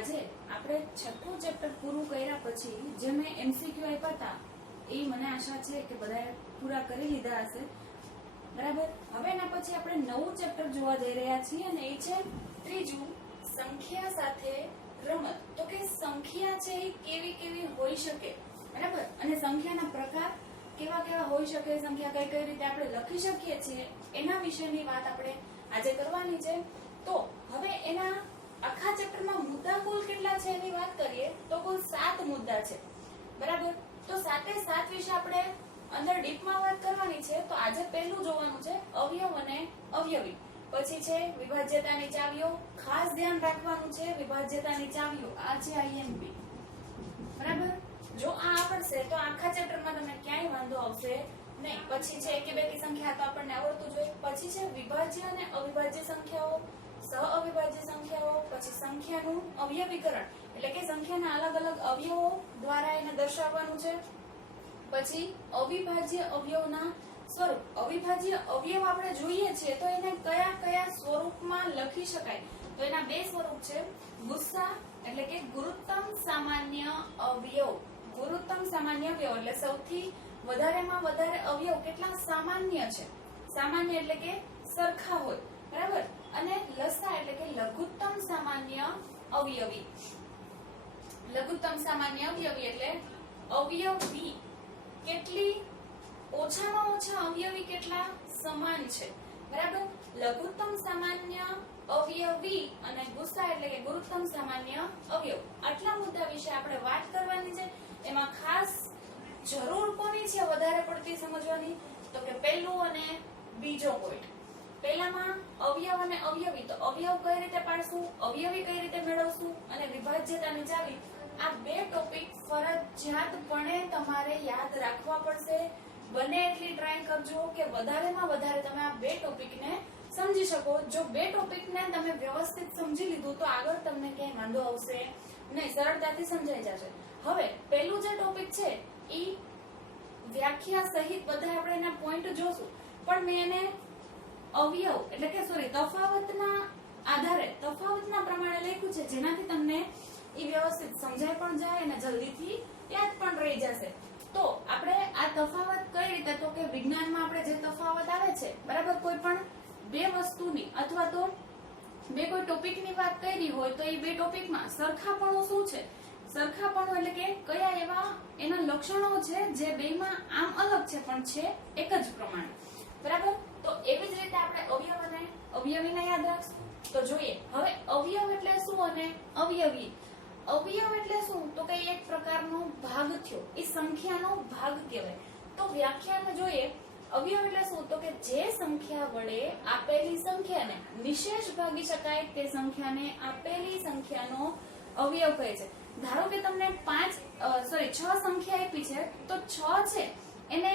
આજે આપણે છઠ્ઠું ચેપ્ટર પૂરું કર્યા પછી જે મેં એમસીક્યુ આપ્યા હતા એ મને આશા છે કે બધાએ પૂરા કરી લીધા હશે, બરાબર. હવે એના પછી આપણે નવું ચેપ્ટર જોવા જઈ રહ્યા છીએ અને એ છે ત્રીજું, સંખ્યા સાથે રમત. તો કે સંખ્યા છે એ કેવી કેવી હોઈ શકે, બરાબર, અને સંખ્યાના પ્રકાર કેવા કેવા હોઈ શકે, સંખ્યા કઈ કઈ રીતે આપણે લખી શકીએ છીએ એના વિશેની વાત આપણે આજે કરવાની છે. તો હવે એના આખા ચેપ્ટરમાં મુદ્દા કુલ કેટલા છે એની વાત કરીએ તો કુલ 7 મુદ્દા છે, બરાબર. તો 7 વિશે આપણે અંદર ડીપમાં વાત કરવાની છે. તો આજે પહેલું જોવાનું છે અવયવ અને અવયવી, પછી છે વિભાજ્યતાની ચાવીઓ. ખાસ ધ્યાન રાખવાનું છે વિભાજ્યતાની ચાવીઓ, આ છે આઈએમપી, બરાબર. જો આ આવડશે તો આખા ચેપ્ટરમાં તમને ક્યાંય વાંધો આવશે નહીં. પછી છે એકી બેકી સંખ્યા તો આપણને આવડતું જોઈએ. પછી છે વિભાજ્ય અને અવિભાજ્ય સંખ્યાઓ, સહ અવિભાજ્ય સંખ્યાઓ, પછી સંખ્યાનું અવયવીકરણ એટલે કે સંખ્યાના અલગ અલગ અવયવો દ્વારા એને દર્શાવવાનું છે. પછી અવિભાજ્ય અવયવના સ્વરૂપ. અવિભાજ્ય અવયવ આપણે જોઈએ છીએ તો એને કયા કયા સ્વરૂપમાં લખી શકાય, તો એના બે સ્વરૂપ છે. ગુસ્સા એટલે કે ગુરુત્તમ સામાન્ય અવયવ. ગુરુત્તમ સામાન્ય અવયવ એટલે સૌથી વધારેમાં વધારે અવયવ કેટલા સામાન્ય છે. સામાન્ય એટલે કે સરખા હોય, બરાબર. અને લસા એટલે કે લઘુત્તમ સામાન્ય અવયવી. લઘુત્તમ સામાન્ય અવયવી એટલે અવયવી કેટલી ઓછામાં ઓછા અવયવી કેટલા સમાન છે, બરાબર. લઘુત્તમ સામાન્ય અવયવી અને ગુસ્સા એટલે કે ગુરુત્તમ સામાન્ય અવયવ. આટલા મુદ્દા વિશે આપણે વાત કરવાની છે. એમાં ખાસ જરૂર કોની છે વધારે પડતી સમજવાની, તો કે પહેલું અને બીજો પોઈન્ટ. પહેલામાં અવયવ અને અવયવી. તો અવયવ કઈ રીતે પાડશું, અવયવી કઈ રીતે મેળવશું અને વિભાજ્યતાની ચાવી, આ બે ટોપિક ફરજિયાતપણે તમારે યાદ રાખવા પડશે. બને એટલી ટ્રાય કરજો કે વધારેમાં વધારે તમે આ બે ટોપિકને સમજી શકો. જો બે ટોપિકને તમે વ્યવસ્થિત સમજી લીધું તો આગળ તમને ક્યાંય વાંધો આવશે નહીં, સરળતાથી સમજાઈ જશે. હવે પહેલું જે ટોપિક છે એ વ્યાખ્યા સહિત બધા આપણે એના પોઈન્ટ જોશું, પણ મેં એને અવયવ એટલે કે તફાવતના આધારે તફાવતના પ્રમાણે લખ્યું છે, જેનાથી તમને એ વ્યવસ્થિત સમજાય પણ જાય અને જલ્દીથી યાદ પણ રહી જશે. તો આપણે આ તફાવત કઈ રીતે, તો કે વિજ્ઞાનમાં આપણે જે તફાવત આવે છે, બરાબર, કોઈ પણ બે વસ્તુની અથવા તો બે કોઈ ટોપિકની વાત કરી હોય તો એ બે ટોપિકમાં સરખાપણું શું છે, સરખાપણું એટલે કે કયા એવા એના લક્ષણો છે જે બેમાં આમ અલગ છે પણ છે એક જ પ્રમાણે, બરાબર. તો એવી જ રીતે આપણે અવયવ અને અવયવીને યાદ રાખશું. તો જોઈએ હવે અવયવ એટલે શું અને અવયવી. અવયવ એટલે શું, તો કે એક પ્રકારનો ભાગ થયો, એ સંખ્યાનો ભાગ કહેવાય. તો વ્યાખ્યામાં જોઈએ અવયવ એટલે શું, તો કે જે સંખ્યા વડે આપેલી સંખ્યાને નિશેષ ભાગી શકાય તે સંખ્યાને આપેલી સંખ્યાનો અવયવ કહે છે. ધારો કે તમને 6 સંખ્યા આપી છે તો 6 છે એને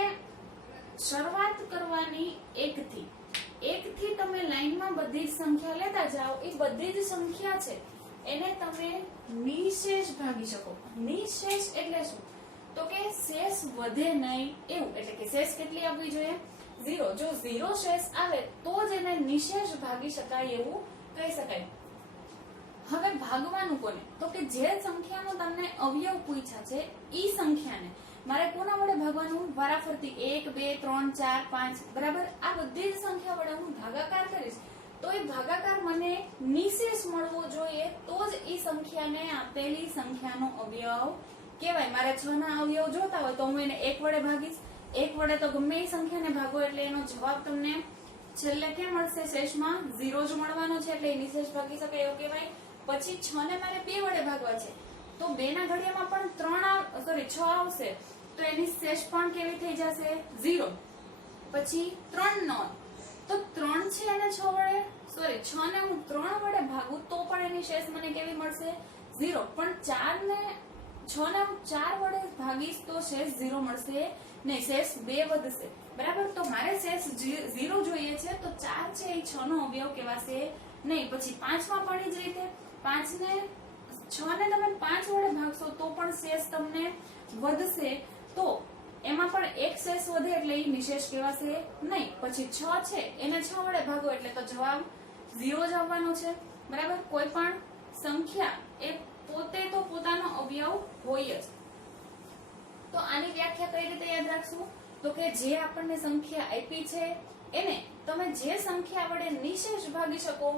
શરૂઆત કરવાની 1 થી. 1 થી તમે લાઈનમાં બધી જ સંખ્યા લેતા જાઓ, એ બધી જ સંખ્યા છે એને તમે નિશેષ ભાગી શકો. નિશેષ એટલે શું, તો કે શેષ વધે નહીં એવું, એટલે કે શેષ કેટલી આવવી જોઈએ, 0. જો 0 શેષ આવે તો જ એને નિશેષ ભાગી શકાય એવું કહી શકાય. હવે ભાગવાનું કોને, તો કે જે સંખ્યાનો તમને અવયવ પૂછ્યા છે ઈ સંખ્યાને મારે કોના વડે ભાગવાનું, વારાફરતી 1 2 3 4 5, બરાબર. આ બધી જ સંખ્યા વડે હું ભાગાકાર કરીશ તો એ ભાગાકાર મને નિશેષ મળવો જોઈએ, તો જ એ સંખ્યાને આપેલી સંખ્યાનો અવયવ કહેવાય. મારે 6 ના અવયવ જોતા હોય તો હું એને 1 વડે ભાગીશ. 1 વડે તો ગમે એ સંખ્યાને ભાગો એટલે એનો જવાબ તમને છેલ્લે કેમ મળશે, શેષમાં 0 જ મળવાનો છે એટલે એ નિશેષ ભાગી શકે એવું કહેવાય. પછી 6 ને મારે 2 વડે ભાગવા છે તો 2 ના ઘડિયામાં પણ 6 આવશે તો એની શેષ પણ કેવી થઈ જશે, 0. પછી 3 નો તો 3 છે અને 6 ને હું 3 વડે ભાગું તો પણ એની શેષ મને કેવી મળશે, 0. પણ 4 ને 6 ને હું 4 વડે ભાગીશ તો શેષ 0 મળશે નહીં, શેષ 2 વધશે, બરાબર. તો મારે શેષ 0 જોઈએ છે તો 4 છે એ 6 નો અવયવ કહેવાશે નહીં. પછી 5 માં પણ જ રીતે 5 ને 6 ને તમે 5 વડે ભાગશો તો પણ શેષ તમને વધશે, તો એમાં પણ એક શેષ વધે એટલે એ નિશેષ કહેવાશે નહીં. પછી 6 છે એને 6 વડે ભાગો એટલે તો જવાબ 0 જ આવવાનો છે, બરાબર. કોઈ પણ સંખ્યા એ પોતે તો પોતાનો અવયવ હોય જ. તો આની વ્યાખ્યા કઈ રીતે યાદ રાખશું? તો કે જે આપણને સંખ્યા આપી છે એને તમે જે સંખ્યા વડે નિશેષ ભાગી શકો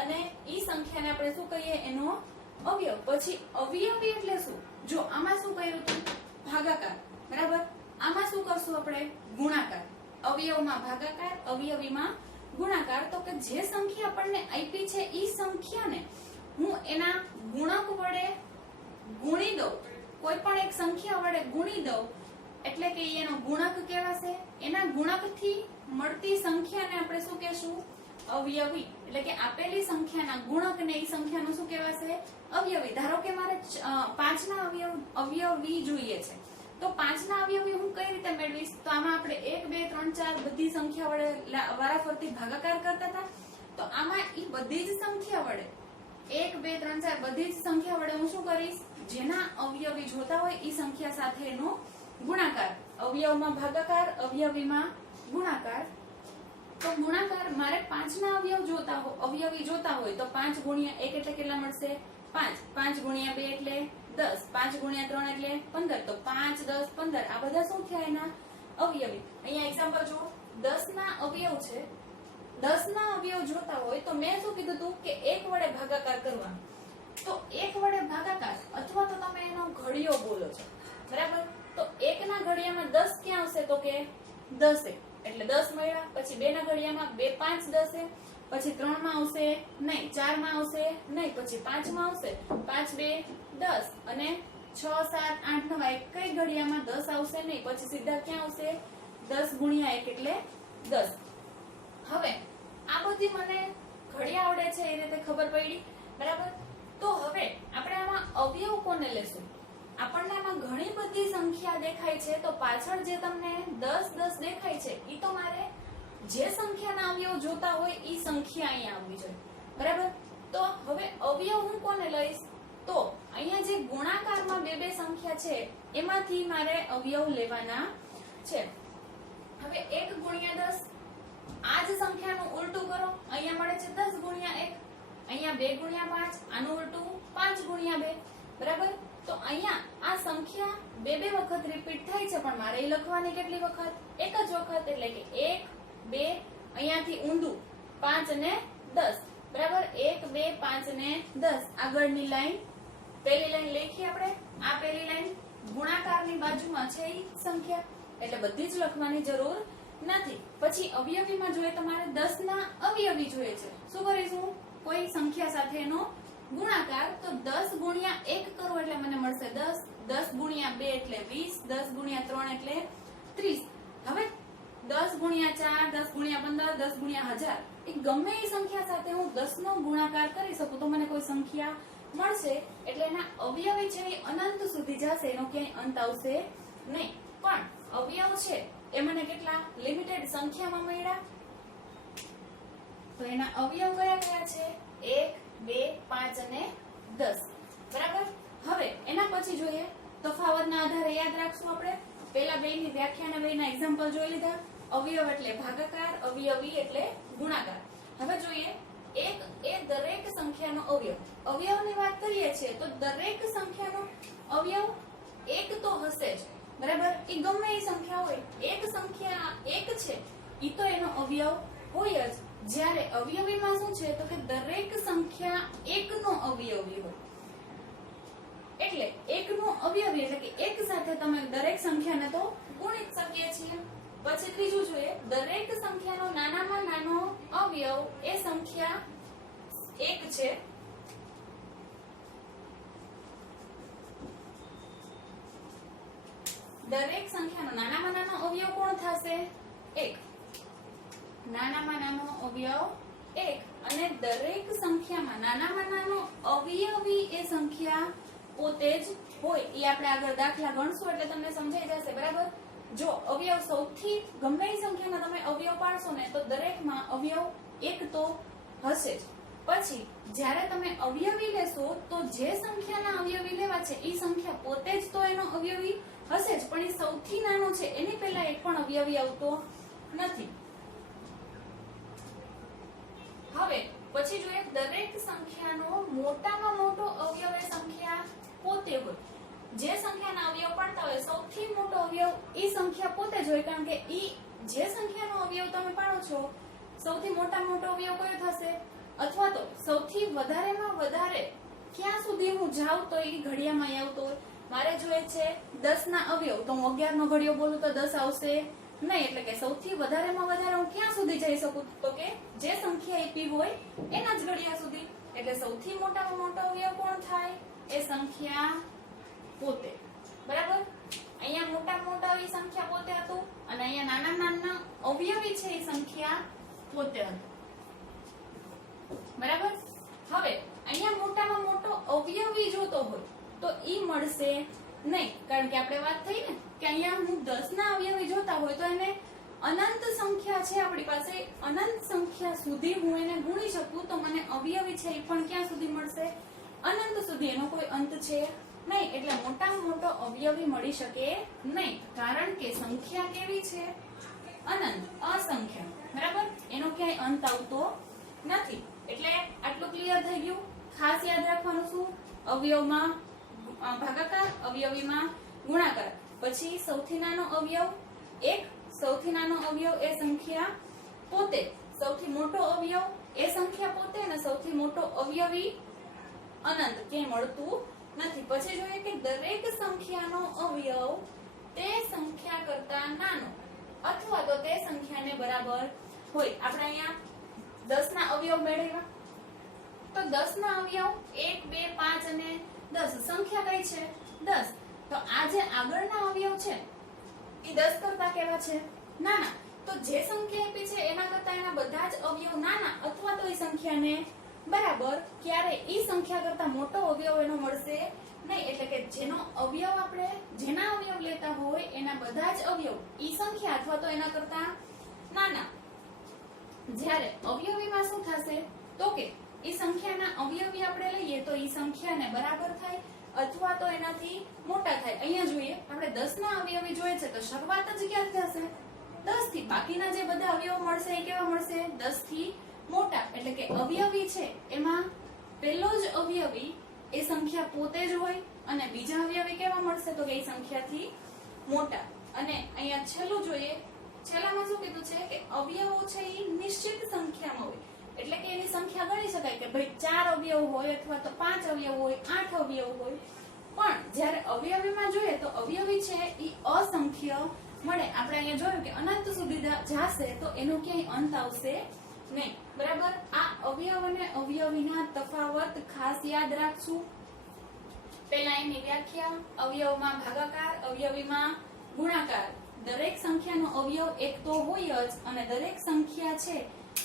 અને ઈ સંખ્યાને આપણે શું કહીએ? એનો અવયવ. પછી અવયવી એટલે શું? જો આમાં શું કર્યું હતું? ભાગાકાર. બરાબર. આમાં શું કરશું આપણે? ગુણાકાર. અવયવમાં ભાગાકાર, અવયવીમાં ગુણાકાર. તો કે જે સંખ્યા આપણને આપી છે ઈ સંખ્યાને હું એના ગુણક વડે ગુણી દઉં, કોઈ પણ એક સંખ્યા વડે ગુણી દઉં એટલે કે એનો ગુણક કહેવાશે. એના ગુણકથી મળતી સંખ્યાને આપણે શું કહેશું? અવયવી. એટલે કે આપેલી સંખ્યાના ગુણકને ઈ સંખ્યાનું શું કહેવાશે? અવયવી. ધારો કે મારે 5 ના અવયવી જોઈએ છે, તો 5 ના અવયવી હું કઈ રીતે મેળવીશ? તો આમાં આપણે 1 2 3 4 બધી સંખ્યા વડે વારાફરતી ભાગાકાર કરતા હતા. તો આમાં ઈ બધી જ સંખ્યા વડે 1 2 3 4 બધી જ સંખ્યા વડે હું શું કરીશ? જેના અવયવી જોતા હોય ઈ સંખ્યા સાથેનો ગુણાકાર. અવયવમાં ભાગાકાર, અવયવીમાં ગુણાકાર. તો ગુણાકાર મારે 5 ના અવયવી જોતા હોય તો 5 ગુણ્યા 1 એટલે કેટલા મળશે? 5. 5 ગુણ્યા 2 એટલે 10. 5 ગુણ્યા 3 એટલે 15. તો 5 10 15 આ બધા શું થયા? એના અવયવી. અહીંયા એક્ઝામ્પલ જુઓ. 10 ના અવયવ છે. 10 ના અવયવ જોતા હોય તો મેં શું કીધું હતું કે 1 વડે ભાગાકાર કરવાનો. તો 1 વડે ભાગાકાર અથવા તો તમે એનો ઘડિયો બોલો છો. બરાબર. તો 1 ના ઘડિયામાં 10 ક્યાં આવશે? તો કે 10 એટલે 10 મળ્યા. પછી 2 ના ઘડિયામાં 2 5 10, પછી 3 માં આવશે નહીં, 4 માં આવશે નહીં, પછી 5 માં આવશે 5 2 10 અને 6 7 8 9 કઈ ઘડિયામાં 10 આવશે નહીં. પછી સીધા ક્યાં આવશે? 10 ગુણ્યા 1 એટલે 10. હવે આ બધી મને ઘડી આવડે છે એ રીતે ખબર પડી. બરાબર. તો હવે આપણે આમાં અવયવ કોને લેશું? આપણને આમાં ઘણી બધી સંખ્યા દેખાય છે, તો પાછળ જે તમને 10 10 દેખાય છે ઈ તો મારે જે સંખ્યાના અવયવ જોતા હોય ઈ સંખ્યા અહીંયા આવવી જોઈએ. બરાબર. તો હવે અવયવ હું કોને લઈશ? તો અહીંયા જે ગુણાકારમાં બે સંખ્યા છે એમાંથી મારે અવયવ લેવાના છે. હવે 1 ગુણ્યા 10 આ જ સંખ્યાનું ઉલટું કરો. અહીંયા મળે છે 10 ગુણ્યા 1, અહીંયા 2 ગુણ્યા 5, આનું ઉલટું 5 ગુણ્યા 2. બરાબર. તો અહીંયા આ સંખ્યા બે વખત રિપીટ થાય છે, પણ મારે એ લખવાની કેટલી વખત? એક જ વખત. એટલે કે 1 2 અહીંયાથી ઊંધું 5 અને 10. બરાબર. 1 2 5 અને 10. આગળની લાઈન પહેલી લાઈન લખી આપણે. આ પહેલી લાઈન ગુણાકારની બાજુમાં છે ઈ સંખ્યા, એટલે બધી જ લખવાની જરૂર નથી. પછી અવયવીમાં જોઈએ તો મારે 10 ના અવયવી જોઈએ છે. શું કરીશું? કોઈ સંખ્યા સાથેનો ગુણાકાર. તો 10 ગુણ્યા 1 કરો એટલે મને મળશે 10. 10 ગુણ્યા 2 એટલે 20. 10 ગુણ્યા 3 એટલે 30. હવે 10 ગુણ્યા 4, 10 ગુણ્યા 15, 10 ગુણ્યા 1000 એ ગમે એ સંખ્યા સાથે હું 10 નો ગુણાકાર કરી શકું તો મને કોઈ સંખ્યા મળશે. એટલે એના અવયવી છે એ અનંત સુધી જશે, એનો ક્યાંય અંત આવશે નહીં. પણ અવયવ છે એ મને કેટલા લિમિટેડ સંખ્યામાં મળ્યા. તો એના અવયવ કયા કયા છે? 1 2 5 અને 10. બરાબર. હવે એના પછી જોઈએ તફાવતના આધારે યાદ રાખશું આપણે. પહેલા બેની વ્યાખ્યાના બેના એક્ઝામ્પલ જોઈ લીધા. અવયવ એટલે ભાગાકાર, અવયવી એટલે ગુણાકાર. હવે જોઈએ એક એ દરેક સંખ્યાનો અવયવ. અવયવની વાત કરીએ છીએ તો દરેક સંખ્યાનો અવયવ એક તો હશે જ. બરાબર. એ ગમે એ સંખ્યા હોય, એક સંખ્યા એક છે ઈ તો એનો અવયવ હોય જ. જ્યારે અવયવીમાં શું છે તો કે દરેક સંખ્યા એકનો અવયવી હોય. એટલે એકનો અવયવી એટલે કે એક સાથે તમે દરેક સંખ્યાને તો ગુણી જ શકીએ છીએ. પછી ત્રીજું જોઈએ દરેક સંખ્યાનો નાનામાં નાનો અવયવ એ સંખ્યા એક છે. દરેક સંખ્યાનો નાનામાં નાનો અવયવ કોણ થશે? 1. નાનામાં નાનો અવયવ 1. અને દરેક સંખ્યામાં નાનામાં નાનો અવયવી એ સંખ્યા પોતે જ હોય. એ આપણે આગળ દાખલા ગણશું એટલે તમને સમજાઈ જશે. બરાબર. જો અવયવ સૌથી ગમે એ સંખ્યાના તમે અવયવ પાડશો ને તો દરેકમાં અવયવ એક તો હશે જ. પછી જ્યારે તમે અવયવી લેશો તો જે સંખ્યાના અવયવી લેવા છે એ સંખ્યા પોતે જ તો એનો અવયવી હશે જ, પણ એ સૌથી નાનો છે એની પહેલા એક પણ અવયવી આવતો નથી. હવે પછી જોઈએ દરેક સંખ્યાનો મોટામાં મોટો અવયવ એ સંખ્યા હવે સૌથી મોટો અવયવ ઈ સંખ્યા પોતે જ હોય, કારણ કે ઈ જે સંખ્યાનો અવયવ તમે પાડો છો સૌથી મોટામાં મોટો અવયવ કયો થશે, અથવા તો સૌથી વધારેમાં વધારે ક્યાં સુધી હું જાઉં તો એ ઘડિયામાં આવતો હોય. મારે જોઈએ છે 10 ના અવયવ, તો હું 11 નો ઘડિયો બોલું તો 10 આવશે નહીં. એટલે કે સૌથી વધારેમાં વધારે હું ક્યાં સુધી જઈ શકું, તો કે જે સંખ્યા આપી હોય એના જ ઘડિયા સુધી. એટલે સૌથી મોટામાં મોટો અવયવ કોણ થાય, એ સંખ્યા પોતે. બરાબર, અહીંયા મોટામાં મોટા એ સંખ્યા પોતે હતું અને અહીંયા નાના નાના અવયવી છે એ સંખ્યા પોતે હતું. બરાબર, હવે અહીંયા મોટામાં મોટો અવયવી જોતો હોય તો ઈ મળશે નહીં, કારણ કે આપણે વાત થઈ ને કે અહીંયા હું 10 ના અવયવી જોતા હોય તો એને અનંત સંખ્યા છે આપણી પાસે, અનંત સંખ્યા સુધી હું એને ગુણી શકું તો મને અવયવી છે એ પણ ક્યાં સુધી મળશે, અનંત સુધી. એનો કોઈ અંત છે નહીં. એટલે મોટામાં મોટો અવયવી મળી શકે નહીં, કારણ કે સંખ્યા કેવી છે, અનંત, અસંખ્ય. બરાબર, એનો ક્યાંય અંત આવતો નથી. એટલે આટલું ક્લિયર થઈ ગયું. ખાસ યાદ રાખવાનું શું, અવયવમાં ભાગાકાર, અવયવીમાં ગુણાકાર. પછી સૌથી નાનો અવયવ 1, સૌથી નાનો અવયવ એ સંખ્યા પોતે, સૌથી મોટો અવયવ એ સંખ્યા પોતે, અને સૌથી મોટો અવયવી અનંત, ક્યાંય મળતું નથી. પછી જોઈએ કે દરેક સંખ્યાનો અવયવ તે સંખ્યા કરતા નાનો અથવા તો તે સંખ્યાને બરાબર હોય. આપણે અહીંયા 10 ના અવયવ મેળવ્યા, તો 10 ના અવયવ 1, 2, 5 અને 10. સંખ્યા કઈ છે, 10. તો આ જે આગળના અવયવ છે એ 10 કરતા કેવા છે, નાના. તો જે સંખ્યા આપી છે એના કરતા એના બધા જ અવયવ નાના અથવા તો એ સંખ્યાને બરાબર. ક્યારે ઈ સંખ્યા કરતા મોટો અવયવ એનો મળશે નહીં. એટલે કે જેનો અવયવ આપણે જેના અવયવ લેતા હોય એના બધા જ અવયવ ઈ સંખ્યા અથવા તો એના કરતા નાના. જ્યારે અવયવીમાં શું થશે, તો કે ઈ સંખ્યાના અવયવી આપણે લઈએ તો ઈ સંખ્યાને બરાબર થાય અથવા તો એનાથી મોટા થાય. અહીંયા જોઈએ આપણે 10 ના અવયવી જોઈએ છે તો શરૂઆત જ ક્યાંથી થશે, 10 થી. બાકીના જે બધા અવયવ મળશે એ કેવા મળશે, 10 થી મોટા. એટલે કે અવયવી છે એમાં પહેલો જ અવયવી એ સંખ્યા પોતે જ હોય અને બીજા અવયવી કેવા મળશે, તો કે એ સંખ્યાથી મોટા. અને અહીંયા છેલ્લું જોઈએ, છેલ્લામાં શું કીધું છે કે અવયવો છે એ નિશ્ચિત સંખ્યામાં હોય. એટલે કે એની સંખ્યા ગણી શકાય કે ભાઈ 4 અવયવ હોય અથવા તો 5 અવયવ હોય, 8 અવયવ હોય. પણ જ્યારે અવયવીમાં જોઈએ તો અવયવી છે એ અસંખ્ય મળે. આપણે અહીંયા જોયું કે અનંત સુધી જશે તો એનો ક્યાંય અંત આવશે નહીં. બરાબર, આ અવયવ અને અવયવીના તફાવત ખાસ યાદ રાખશું. પહેલા એની વ્યાખ્યા, અવયવમાં ભાગાકાર, અવયવીમાં ગુણાકાર. દરેક સંખ્યાનો અવયવ એક તો હોય જ અને દરેક સંખ્યા છે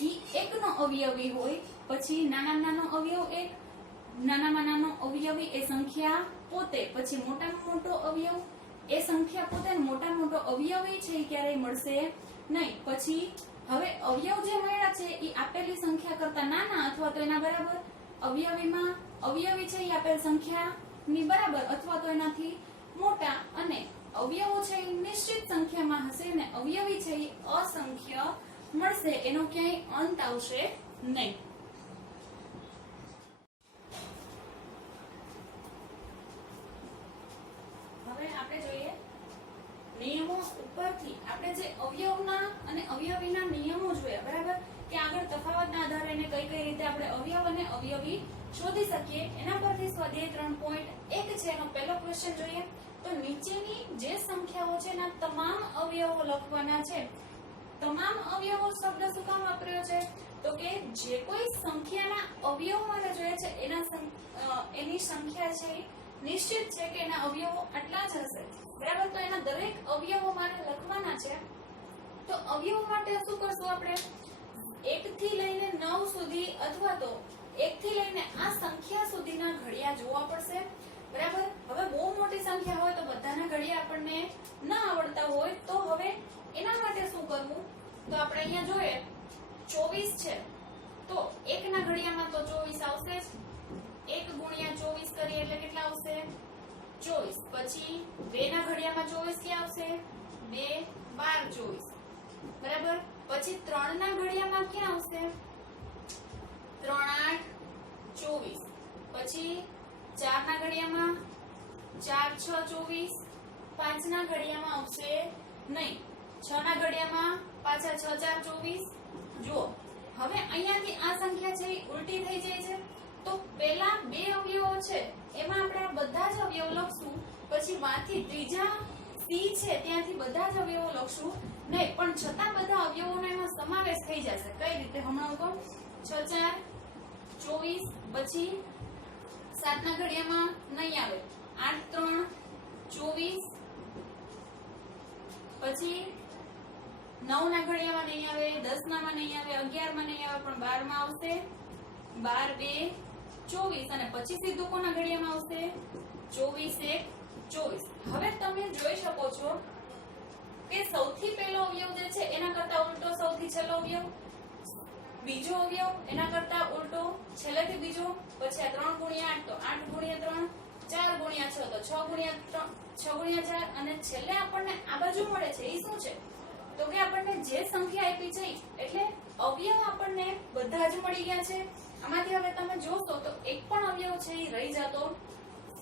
ઈ એકનો અવયવી હોય. પછી નાનામાં નાનો અવયવ એક, નાનામાં નાનો અવયવી એ સંખ્યા પોતે. પછી મોટામાં મોટો અવયવ એ સંખ્યા પોતે, મોટામાં મોટો અવયવી છે એ ક્યારેય મળશે નહીં. પછી હવે અવયવ જે મળ્યા છે એ આપેલી સંખ્યા કરતા નાના અથવા તો એના બરાબર. અવયવીમાં અવયવી છે એ આપેલ સંખ્યાની બરાબર અથવા તો એનાથી મોટા. અને અવયવો છે એ નિશ્ચિત સંખ્યામાં હશે અને અવયવી છે એ અસંખ્ય મળશે. એનો ક્યાંય અંત આવશે નહીં. હવે આપણે જોઈએ નિયમો ઉપરથી. આપણે જે અવયવના અને અવયવીના નિયમો જોયા, બરાબર, કે આગળ તફાવતના આધારે એને કઈ કઈ રીતે આપણે અવયવ અને અવયવી શોધી શકીએ. એના પરથી સ્વાધ્યાય 3.1 છે એનો પહેલો ક્વેશ્ચન જોઈએ. તો નીચેની જે સંખ્યાઓ છે એના તમામ અવયવો લખવાના છે. તમામ અવયવો શબ્દ શું કામ વાપર્યો છે, તો કે જે કોઈ સંખ્યાના અવયવ મારે જોઈએ છે એની સંખ્યા છે નિશ્ચિત છે કે એના અવયવો આટલા જ હશે. બરાબર, તો એના દરેક અવયવો મારે લખવાના છે. તો અવયવ માટે શું કરશું આપણે, 1 થી લઈને 9 સુધી અથવા તો 1 થી લઈને આ સંખ્યા સુધીના ઘડિયા જોવા પડશે. બરાબર, હવે બહુ મોટી સંખ્યા હોય તો બધાના ઘડિયા આપણને ન આવડતા હોય તો હવે એના માટે શું કરવું, તો આપણે અહીંયા જોઈએ 24 છે તો 1 ના ઘડિયામાં તો 24 આવશે જ. 1 ગુણ્યા 24 કરીએ એટલે કેટલા આવશે, 24. પછી 2 ના ઘડિયામાં 24 ક્યાં આવશે, 2 12 24. બરાબર, પછી 3 ના ઘડિયામાં ક્યાં આવશે, 3 8 24. પછી 4 ના ઘડિયામાં 4 6 24, 5 ના ઘડિયામાં આવશે નહીં, 6 ના ઘડિયામાં પાછા 6 4 24. જુઓ હવે અહીંયાથી આ સંખ્યા છે એ ઉલટી થઈ જાય છે, તો પેલા બે અવયવો છે એમાં આપણે આ બધા જ અવયવ લખશું, પછી માંથી ત્રીજા સી છે ત્યાંથી બધા જ અવયવો લખશું નહીં, પણ છતાં બધા અવયવોનો એમાં સમાવેશ થઈ જશે. કઈ રીતે હમણાં કહું, 6 4 24, પછી 7 ના ઘડિયામાં નહીં આવે, 8 3 24, પછી 9 ના ઘડિયામાં નહીં આવે, 10 નામાં નહીં આવે, 11 માં નહીં આવે, પણ 12 માં આવશે, 12 2 24, અને પછી સીધું કોના ઘડિયામાં આવશે, 24 1 24. હવે તમે જોઈ શકો છો કે સૌથી પહેલો અવયવ જે છે એના કરતા ઉલટો સૌથી છેલ્લો અવયવ, બીજો અવયવ એના કરતા ઉલટો છેલ્લેથી બીજો, પછી આ 3 ગુણ્યા 8 તો 8 ગુણ્યા 3, 4 ગુણ્યા 6 તો 6 ગુણ્યા 3, 6 ગુણ્યા 4, અને છેલ્લે આપણને આ બાજુ મળે છે એ શું છે, તો કે આપણને જે સંખ્યા આપી છે એટલે અવયવ આપણને બધા જ મળી ગયા છે. આમાંથી હવે તમે જોશો તો એક પણ અવયવ છે એ રહી જતો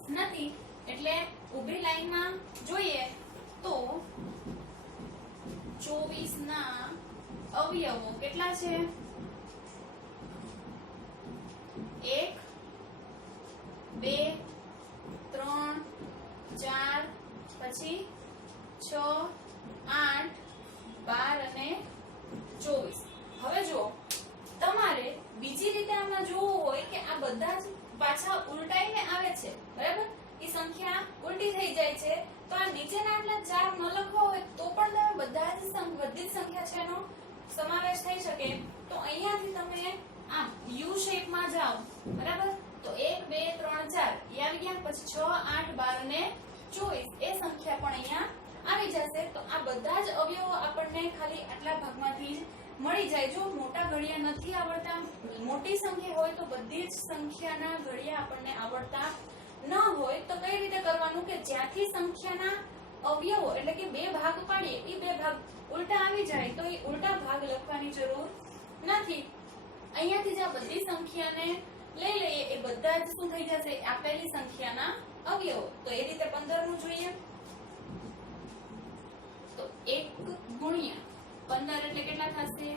નથી, એટલે ઊભી લાઈનમાં જોઈએ તો 24 ના અવયવો કેટલા છે, 1 2 3 4, પછી 6 8 12 અને 24. હવે જો તમારે બીજી રીતે આમાં જોવું હોય કે આ બધા જ પાછા ઉલટાઈને આવે છે, બરાબર, એ સંખ્યા ઉલટી થઈ જાય છે, તો આ નીચેના આટલા ચાર ન લખવા હોય તો પણ તમે બધી જ સંખ્યા છે એનો સમાવેશ થઈ શકે. તો અહીંયાથી તમે આમ યુ શેપમાં જાઓ, બરાબર, તો 1 2 3 4 એ આવી ગયા, પછી 6 8 12 અને 24 એ સંખ્યા પણ અહીંયા આવી જશે. તો આ બધા જ અવયવો આપણને ખાલી આટલા ભાગમાંથી મળી જાય. જો મોટા ઘડિયા નથી આવડતા, મોટી સંખ્યા હોય તો બધી જ સંખ્યાના ઘડિયા આપણને આવડતા ન હોય તો કઈ રીતે કરવાનું કે જ્યાંથી સંખ્યાના અવયવો એટલે કે બે ભાગ પાડીએ એ બે ભાગ ઉલટા આવી જાય તો એ ઉલટા ભાગ લખવાની જરૂર નથી. અહીંયાથી જ આ બધી સંખ્યાને લઈ લઈએ એ બધા જ શું થઈ જશે, આપેલી સંખ્યાના અવયવો. તો એ રીતે 15 નું જોઈએ તો 1 ગુણ્યા 15 એટલે કેટલા થશે,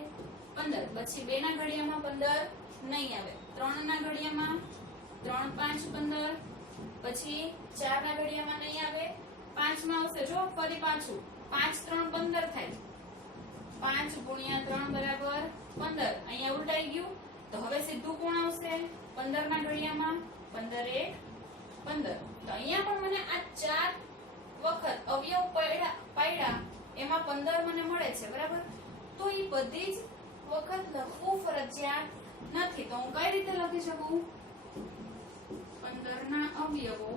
15. પછી 2 ના ઘડિયામાં 15 નહીં આવે, 3 ના ઘડિયામાં 3 5 15, પછી 4 ના ઘડિયામાં નહીં આવે, 5 માં આવશે, જો ફરી પાછું 5 3 15 થાય, 5 ગુણ્યા 3 બરાબર 15. અહીંયા ઉલટાઈ ગયું તો હવે સીધું કોણ આવશે, 15 ના ઘડિયામાં 15 1 15. તો અહીંયા પણ મને આ 4 વખત અવયવ પાડ્યા એમાં 15 મને મળે છે, બરાબર. તો એ બધી જ વખત લખવું ફરજિયાત નથી. તો હું કઈ રીતે લખી શકું, 15 ના અવયવો,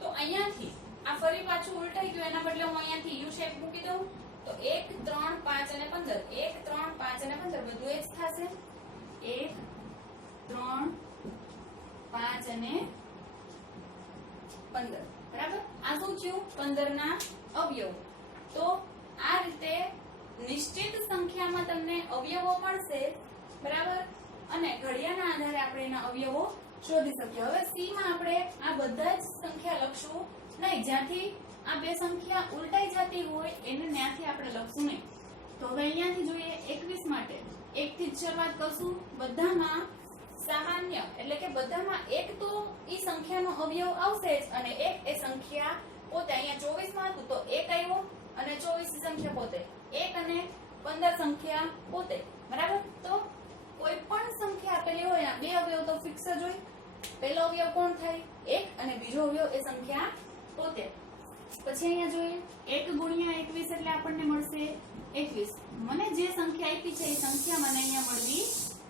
તો અહીંયાથી આ ફરી પાછું ઉલટાઈ ગયું, એના બદલે હું અહીંયાથી યુ શેપ મૂકી દઉં તો 1 3 5 અને 15, 1 3 5 અને 15 બધું એ જ થશે, 1 3 5 અને 15, બરાબર. આ શું થયું, 15 ના અવયવો. તો આ રીતે નિશ્ચિત સંખ્યામાં તમને અવયવો મળશે, બરાબર, અને ઘડિયાના આધારે આપણે એના અવયવો શોધી શકીએ. હવે સી માં આપણે આ બધા જ સંખ્યા લખશું નહીં, જ્યાંથી આ બે સંખ્યા ઉલટાઈ જતી હોય એને ત્યાંથી આપણે લખશું નહીં. તો હવે અહીંયાથી જોઈએ 21 માટે 1 થી જ શરૂઆત કરશું. બધામાં સામાન્ય એટલે કે બધામાં એક તો ઈ સંખ્યાનો અવયવ આવશે જ, અને એક એ સંખ્યા પોતે. અહીંયા 24 માં હતું તો 1 આવ્યો, અને 24 સંખ્યા પોતે 1 અને 15 સંખ્યા પોતે, બરાબર. તો કોઈ પણ સંખ્યા આપેલી હોય બે અવયવ તો ફિક્સ જ હોય. પહેલો અવયવ કોણ થાય, 1, અને બીજો અવયવ એ સંખ્યા પોતે. પછી અહીંયા જોઈએ 1 ગુણ્યા 21 એટલે આપણને મળશે 21. મને જે સંખ્યા આપી છે એ સંખ્યા મને અહીંયા મળવી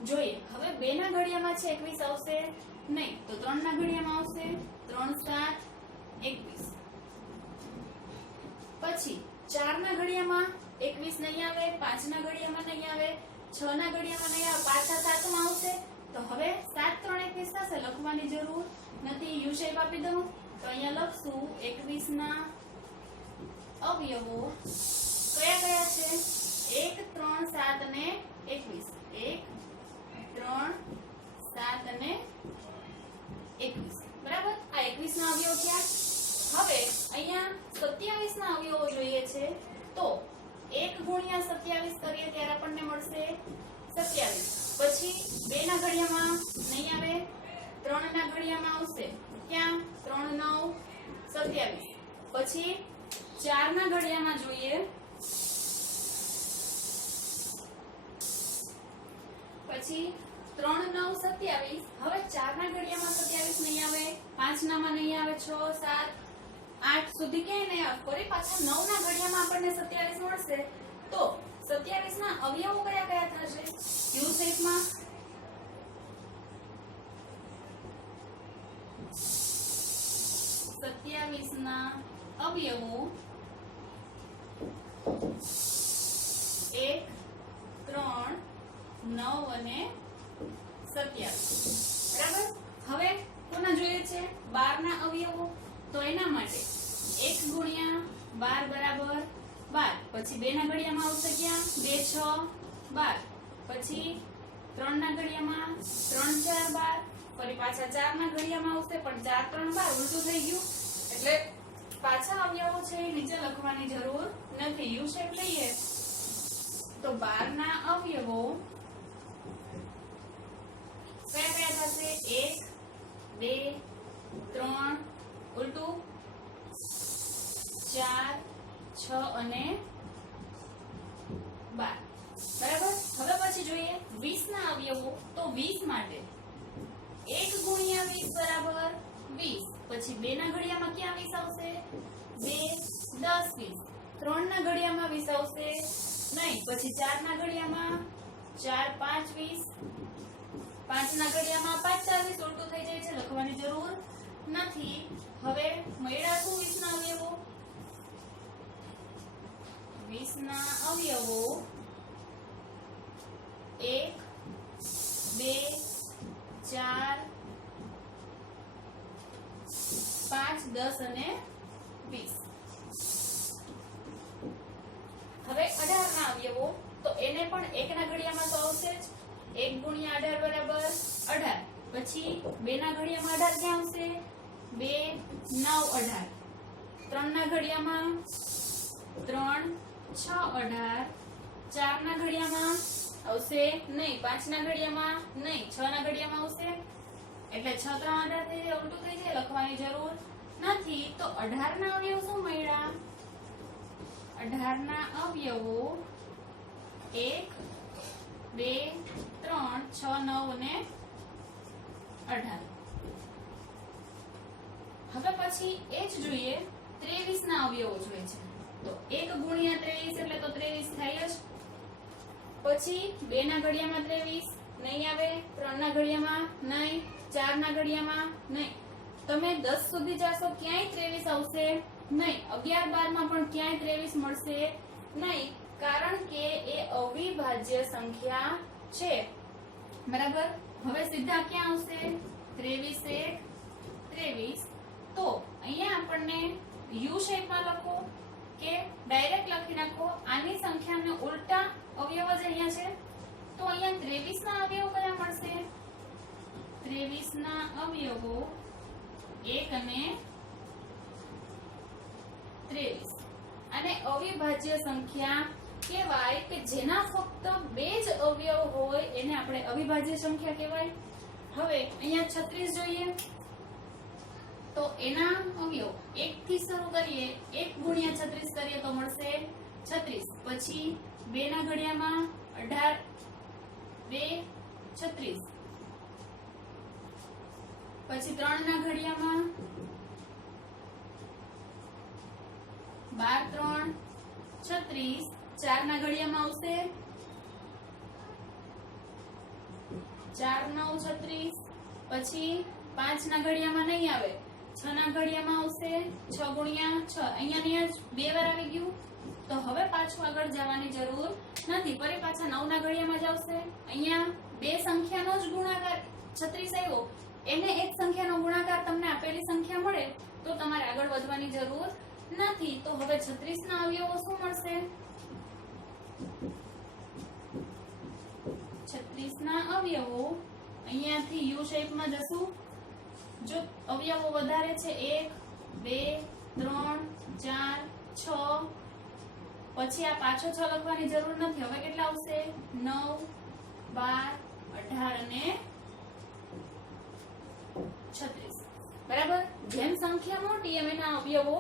જોઈએ. હવે 2 ના ઘડિયામાં છે 21 આવશે નહીં, તો 3 ના ઘડિયામાં આવશે 3 7 21. પછી 4 ના ઘડિયામાં 21 નહીં આવે, 5 ના ઘડિયામાં નહીં આવે, 6 ના ઘડિયામાં નહીં આવે, પાછા 7 માં આવશે. તો હવે 7 3 21 થશે, લખવાની જરૂર નથી, યુ શેપ આપી દઉં. તો અહીંયા લખશું 21 ના અવયવો કયા કયા છે, 1 3 7 અને 21. 1 3 7 અને 21, બરાબર. આ 21 ના અવયવ થયા. ઘડિયામાં નહીં આવે, 3 ના ઘડિયામાં આવશે ક્યાં? 3 9 27. પછી 4 ના ઘડિયામાં જોઈએ, પછી 3 9 27. હવે 4 ના ઘડિયામાં 27 નહીં આવે, 5 નામાં નહીં આવે, 6 7 8 સુધી ક્યાંય નહીં આવે. ફરી પાછા 9 ના ઘડિયામાં આપણને 27 મળશે. તો 27 ના અવયવો કયા કયા થશે? યુ શેપમાં 27 ના અવયવો 1 3 9 અને 27. બરાબર. હવે કોના જોઈએ છે? 12 ના અવયવો. તો એના માટે 1 ગુણ્યા 12 બરાબર 12. પછી 2 ના ઘડિયામાં આવશે ક્યાં? 2 6 12. પછી 3 ના ઘડિયામાં 3 4 12. ફરી પાછા 4 ના ઘડિયામાં આવશે, પણ 4 3 12 ઉલટું થઈ ગયું. એટલે પાછા અવયવો છે એ નીચે લખવાની જરૂર નથી. યુ શેપ લઈએ તો 12 ના અવયવો કયા કયા થશે? 1 2 3 ઉલટું 4 6 અને 12. બરાબર. હવે પછી જોઈએ 20 ના અવયવો. તો 20 માટે 1 ગુણ્યા 20 બરાબર 20. પછી 2 ના ઘડિયામાં ક્યાં 20 આવશે? 2 10 20. 3 ના ઘડિયામાં 20 આવશે નહીં. પછી 4 ના ઘડિયામાં 4 5 20. 5 ના ઘડિયામાં 5 4 20 ઉલટું થઈ જાય છે, લખવાની જરૂર નથી. હવે મળ્યા શું 20 ના અવયવો? 20 ના અવયવો 1 2 4 5 10 અને 20. હવે 18 ના અવયવો. તો એને પણ 1 ના ઘડિયામાં તો આવશે જ. 1 ગુણ્યા 18 બરાબર 18. પછી 2 ના ઘડિયામાં 18 ક્યાં આવશે? 2 9 18. 3 ના ઘડિયામાં 3 6 18. 4 ના ઘડિયામાં આવશે નહીં, 5 ના ઘડિયામાં નહીં, 6 ના ઘડિયામાં આવશે. એટલે 6 3 18 થઈ જાય, ઉલટું થઈ જાય, લખવાની જરૂર નથી. તો 18 ના અવયવો શું મળ્યા? 18 ના અવયવો 1 2 3 6 9 અને 18. હવે પછી એ જ જોઈએ 23 ના અવયવો જોઈએ છે. તો 1 ગુણ્યા 23 એટલે તો 23 થાય જ. પછી 2 ના ઘડિયામાં 23 નહીં આવે, 3 ના ઘડિયામાં નહીં, 4 ના ઘડિયામાં નહીં. તમે 10 સુધી જાશો ક્યાંય 23 આવશે નહીં. 11 12 માં પણ ક્યાંય 23 મળશે નહીં, કારણ કે એ અવિભાજ્ય સંખ્યા છે. બરાબર. હવે સીધા ક્યાં આવશે? 23 1 23. તો અહીંયા આપણને યુ શેપમાં લખો કે ડાયરેક્ટ લખી નાખો. આની સંખ્યાને ઉલટા અવયવ જ અહીંયા છે. તો અહીંયા 23 ના અવયવ કયા મળશે? 23 ના અવયવો 1 અને 23. અને અવિભાજ્ય સંખ્યા કહેવાય કે જેના ફક્ત 2 જ અવયવ હોય એને આપણે અવિભાજ્ય સંખ્યા કહેવાય. હવે અહીંયા 36 જોઈએ. તો એના અવયવ 1 થી શરૂ કરીએ, 1 ગુણ્યા 36 કરીએ તો મળશે 36. પછી 2 ના ઘડિયામાં 18 2 36. પછી 3 ના ઘડિયામાં 12 3 36. 4 ના ઘડિયામાં આવશે 4 9 36. પછી 5 ના ઘડિયામાં નહીં આવે, 6 ના ઘડિયામાં આવશે 6 ગુણ્યા 6. અહીંયા 2 વાર આવી ગયું. તો હવે પાછું આગળ જવાની જરૂર નથી. ફરી પાછા 9 ના ઘડિયામાં જ આવશે. અહીંયા 2 સંખ્યાનો જ ગુણાકાર 36 આવ્યો, એને એક સંખ્યાનો ગુણાકાર તમને આપેલી સંખ્યા મળે તો તમારે આગળ વધવાની જરૂર નથી. તો હવે 36 ના અવયવો શું મળશે? 36 ના અવયવો અહીંયાથી યુ શેપમાં જશું. જો અવયવો વધારે છે 1 2 3 4 6, પછી આ પાછો 6 લખવાની જરૂર નથી. હવે કેટલા આવશે? 9 12 18 અને સંખ્યા મોટી એમ એના અવયવો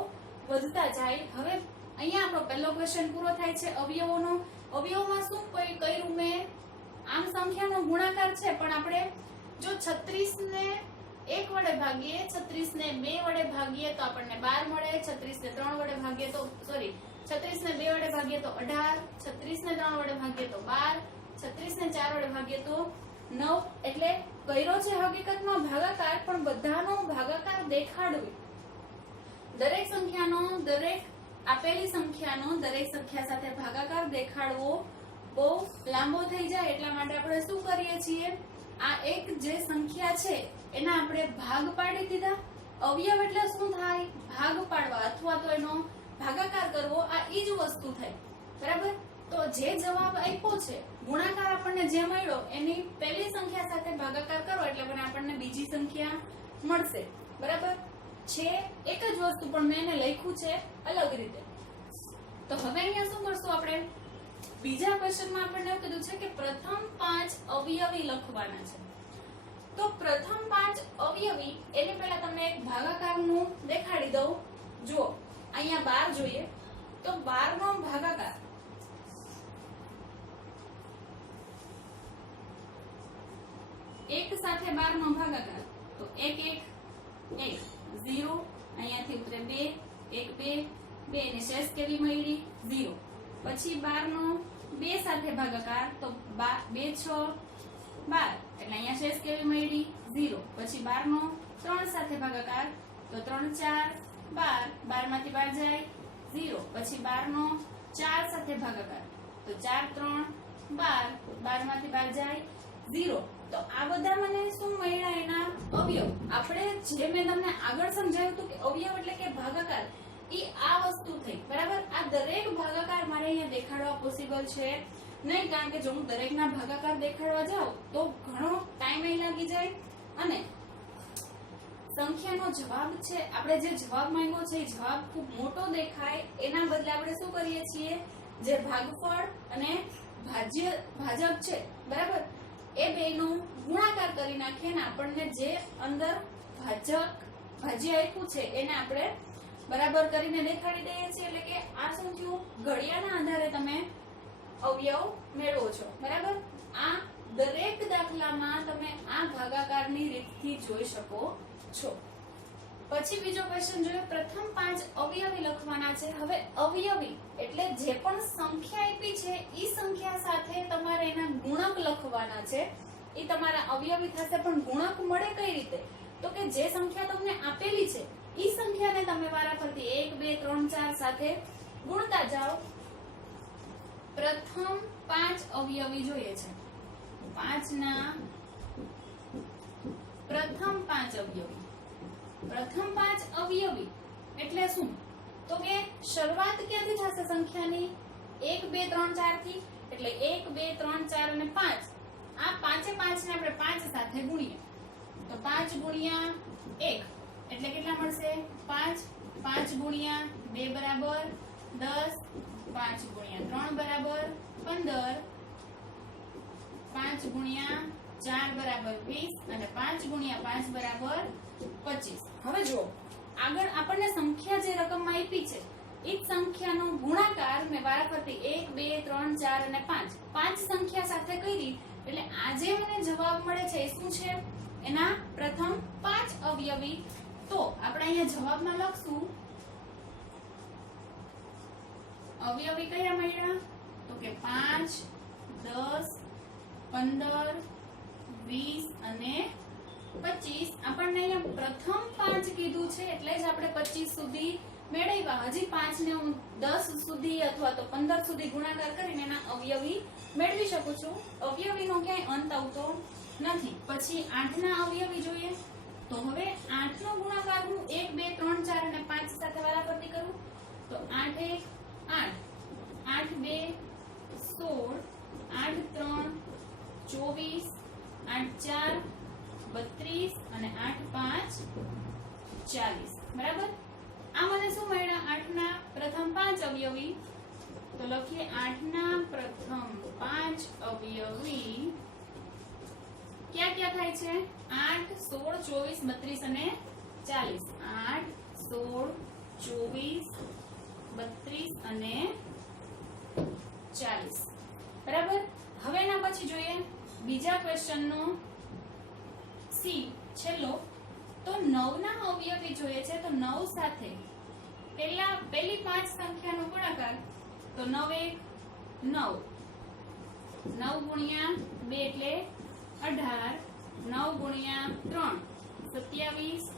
વધતા જાય. હવે અહીંયા આપણો પહેલો ક્વેશ્ચન પૂરો થાય છે અવયવોનો. અવયવમાં શું કર્યું મેં? આમ સંખ્યાનો ગુણાકાર છે, પણ આપણે જો 36 ને 1 વડે ભાગીએ, 36 ને 2 વડે ભાગીએ તો આપણને 12 મળે. 36 ને 3 વડે ભાગીએ તો 36 ને 2 વડે ભાગીએ તો 18, 36 ને 3 વડે ભાગીએ તો 12, 36 ને 4 વડે ભાગીએ તો 9. એટલે કર્યો છે હકીકતમાં ભાગાકાર, પણ બધાનો ભાગાકાર દેખાડવી. દરેક સંખ્યાનો, દરેક આપેલી સંખ્યાનો દરેક સંખ્યા સાથે ભાગાકાર દેખાડવો બહુ લાંબો થઈ જાય, એટલા માટે આપણે શું કરીએ છીએ? આ એક જે સંખ્યા છે એના આપણે ભાગ પાડી દીધા. અવયવ એટલે શું થાય? ભાગ પાડવા અથવા તો એનો ભાગાકાર કરવો. આ ઈ જ વસ્તુ થઈ. બરાબર? તો જે જવાબ આપ્યો છે, ગુણાકાર આપણને જે મળ્યો એની પહેલી સંખ્યા સાથે ભાગાકાર કરો એટલે મને આપણને બીજી સંખ્યા મળશે. બરાબર છે? એક જ વસ્તુ, પણ મેં એને લખ્યું છે અલગ રીતે. તો હવે અહીંયા શું કરશું આપણે? બીજા ક્વેશ્ચનમાં આપણને એવું કીધું છે કે પ્રથમ 5 અવયવી લખવાના છે. તો પ્રથમ 5 અવયવી એની પહેલા તમને એક ભાગાકારનું દેખાડી દઉં. જો અહીંયા 12 જોઈએ તો 12 નો ભાગાકાર એક સાથે 12 નો ભાગાકાર તો 1 1 1 0, અહીંયાથી ઉતરે 2 1 2 2 ને શેષ કેવી મળી? 0. પછી 12 નો 2 સાથે ભાગાકાર તો 2 6 12, એટલે અહીંયા શેષ કેવી મળી? 0. પછી 12 નો 3 સાથે ભાગાકાર તો 3 4 12, 12 માંથી 12 જાય 0. પછી 12 નો 4 સાથે ભાગાકાર તો 4 3 12, 12 માંથી 12 જાય 0. તો આ બધા મને શું મળ્યા? એના અવયવ. આપણે જે મેં તમને આગળ સમજાવ્યું હતું કે અવયવ એટલે કે ભાગાકાર, ઈ આ વસ્તુ થઈ. બરાબર? આ દરેક ભાગાકાર મારે અહીંયા દેખાડવા પોસિબલ છે નહીં, કારણ કે જો હું દરેકના ભાગાકાર દેખાડવા જાઉં તો ઘણો ટાઈમ લાગી જાય, અને સંખ્યાનો જવાબ છે, આપણે જે જવાબ માંગ્યો છે એ જવાબ ખૂબ મોટો દેખાય. એના બદલે આપણે શું કરીએ છીએ? જે ભાગફળ અને ભાજક છે, બરાબર, એ બેનો ગુણાકાર કરી નાખીએ ને આપણને જે અંદર ભાજ્ય આપ્યું છે એને આપણે બરાબર કરીને દેખાડી દઈએ છીએ. એટલે કે આ શું થયું? ઘડિયાના આધારે તમે અવયવ મેળવો છો. બરાબર? આ દરેક દાખલામાં તમે આ ભાગાકારની રીતથી જોઈ શકો છો. પછી બીજો ક્વેશ્ચન જોઈએ. પ્રથમ 5 અવયવી લખવાના છે. હવે અવયવી એટલે જે પણ સંખ્યા આપી છે ઈ સંખ્યા સાથે તમારે એના ગુણક લખવાના છે. ઈ તમારા અવયવી થશે, પણ ગુણક મળે કઈ રીતે? તો કે જે સંખ્યા તમને આપેલી છે ઈ સંખ્યાને તમે વારાફરતી 1 2 3 4 સાથે ગુણતા જાઓ. પ્રથમ 5 અવયવી જોઈએ છે. 5 ના પ્રથમ 5 અવયવી. પ્રથમ 5 અવયવી એટલે શું? તો કે શરૂઆત ક્યાંથી થશે સંખ્યાની? 1 2 3 4 થી. એટલે 1 2 3 4 અને 5. આ પાંચે 5 ને આપણે 5 સાથે ગુણીએ તો 5 ગુણ્યા 1 એટલે કેટલા મળશે? 5. 5 ગુણ્યા 2 બરાબર 10, 5 ગુણ્યા 3 બરાબર 15, 5 ગુણ્યા 4 બરાબર 20 અને 5 ગુણ્યા 5 બરાબર 25. હવે જો આગળ આપણને સંખ્યા જે રકમમાં આપી છે એ જ સંખ્યાનો ગુણાકાર મેં વારાફરતી 1 2 3 4 અને 5 પાંચ સંખ્યા સાથે કરી. એટલે આજે મને જવાબ મળે છે એ શું છે? એના પ્રથમ 5 અવયવી. તો આપણે અહીંયા જવાબમાં લખશું અવયવી કયા મળ્યા? તો કે 5, 10, 15, 20 અને 25. આપણને અહીંયા પ્રથમ 5 કીધું છે એટલે જ આપણે 25 સુધી મેળવ્યા. હજી 5 ને હું 10 સુધી અથવા તો 15 સુધી ગુણાકાર કરીને એના અવયવી મેળવી શકું છું. અવયવીનો ક્યાંય અંત આવતો નથી. પછી 8 ના અવયવી જોઈએ. તો હવે 8 નો ગુણાકાર હું 1 2 3 4 અને 5 સાથે વારાફરતી કરું તો 8 1 8, 8 2 16, 8 3 24, 8 4 32 અને 8 5 40. બરાબર? આ મને શું મળ્યા? 8 ના પ્રથમ 5 અવયવી. તો લખીએ 8 ના પ્રથમ 5 અવયવી ક્યાં ક્યાં થાય છે? 8, 16, 24, 32 અને 40. 8, 16, 24, 32 અને 40. બરાબર. હવે એના પછી જોઈએ બીજા ક્વેશ્ચનનો સી છેલ્લો. તો 9 ના અવયવી જોઈએ છે. તો 9 સાથે પહેલી 5 સંખ્યાનો ગુણાકાર. તો 9 1 9, 9 ગુણ્યા 2 એટલે 18, 9 ગુણ્યા 3 27,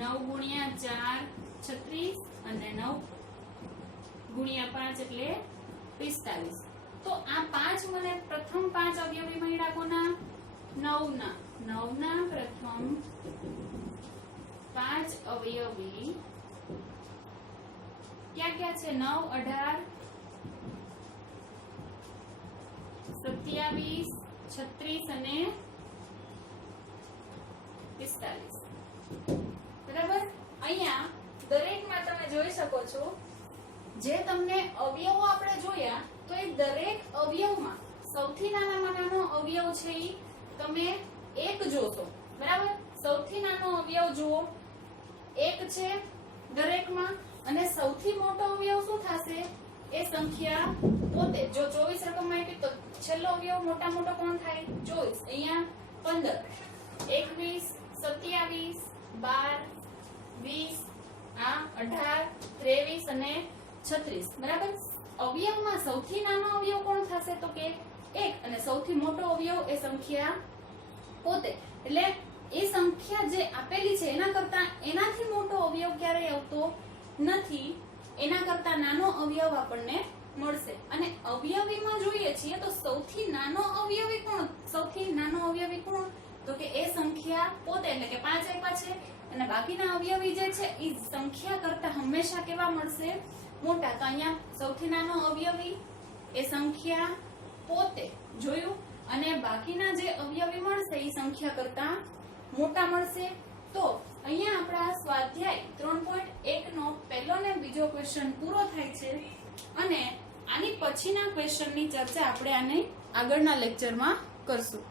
9 ગુણ્યા 4 36 અને 9 ગુણ્યા 5 એટલે 45. તો આ 5 મને પ્રથમ 5 અવયવી મળ્યા કોના? 9 ના પ્રથમ 5 અવયવી ક્યાં ક્યાં છે? 9 18 27 36 અને 45. બરાબર. અહીંયા દરેકમાં તમે જોઈ શકો છો જે તમને અવયવો આપણે જોયા તો એ દરેક અવયવમાં સૌથી નાનામાં નાનો અવયવ છે ઈ તમે 1 જોશો. બરાબર. સૌથી નાનો અવયવ જુઓ 1 છે દરેકમાં અને સૌથી મોટો અવયવ શું થશે? એ સંખ્યા પોતે. જો 24 રકમ આપી તો છેલ્લો અવયવ મોટા મોટો કોણ થાય? 24. અહીંયા 15, 21, 27, 12, 20, 18, 23 અને 36. બરાબર. અવયવમાં સૌથી નાનો અવયવ કોણ થશે? તો કે 1 અને સૌથી મોટો અવયવ એ સંખ્યા પોતે. એટલે એ સંખ્યા જે આપેલી છે એના કરતા એનાથી મોટો અવયવ ક્યારેય આવતો નથી. એના કરતા નાનો અવયવ આપણને મળશે. અને અવયવીમાં જોઈએ છીએ તો સૌથી નાનો અવયવી કોણ? સૌથી નાનો અવયવી કોણ? તો કે એ સંખ્યા પોતે. એટલે કે 5 આપ્યા છે અને બાકીના અવયવી જે છે એ સંખ્યા કરતા હંમેશા કેવા મળશે? મોટા. તો અહીંયા સૌથી નાનો અવયવી એ સંખ્યા પોતે જોયું અને બાકીના જે અવયવી મળશે એ સંખ્યા કરતા મોટા મળશે. તો અહીંયા આપણા સ્વાધ્યાય 3.1 નો પહેલો ને બીજો ક્વેશ્ચન પૂરો થાય છે અને આની પછીના ક્વેશ્ચનની ચર્ચા આપણે આગળના લેક્ચરમાં કરશું.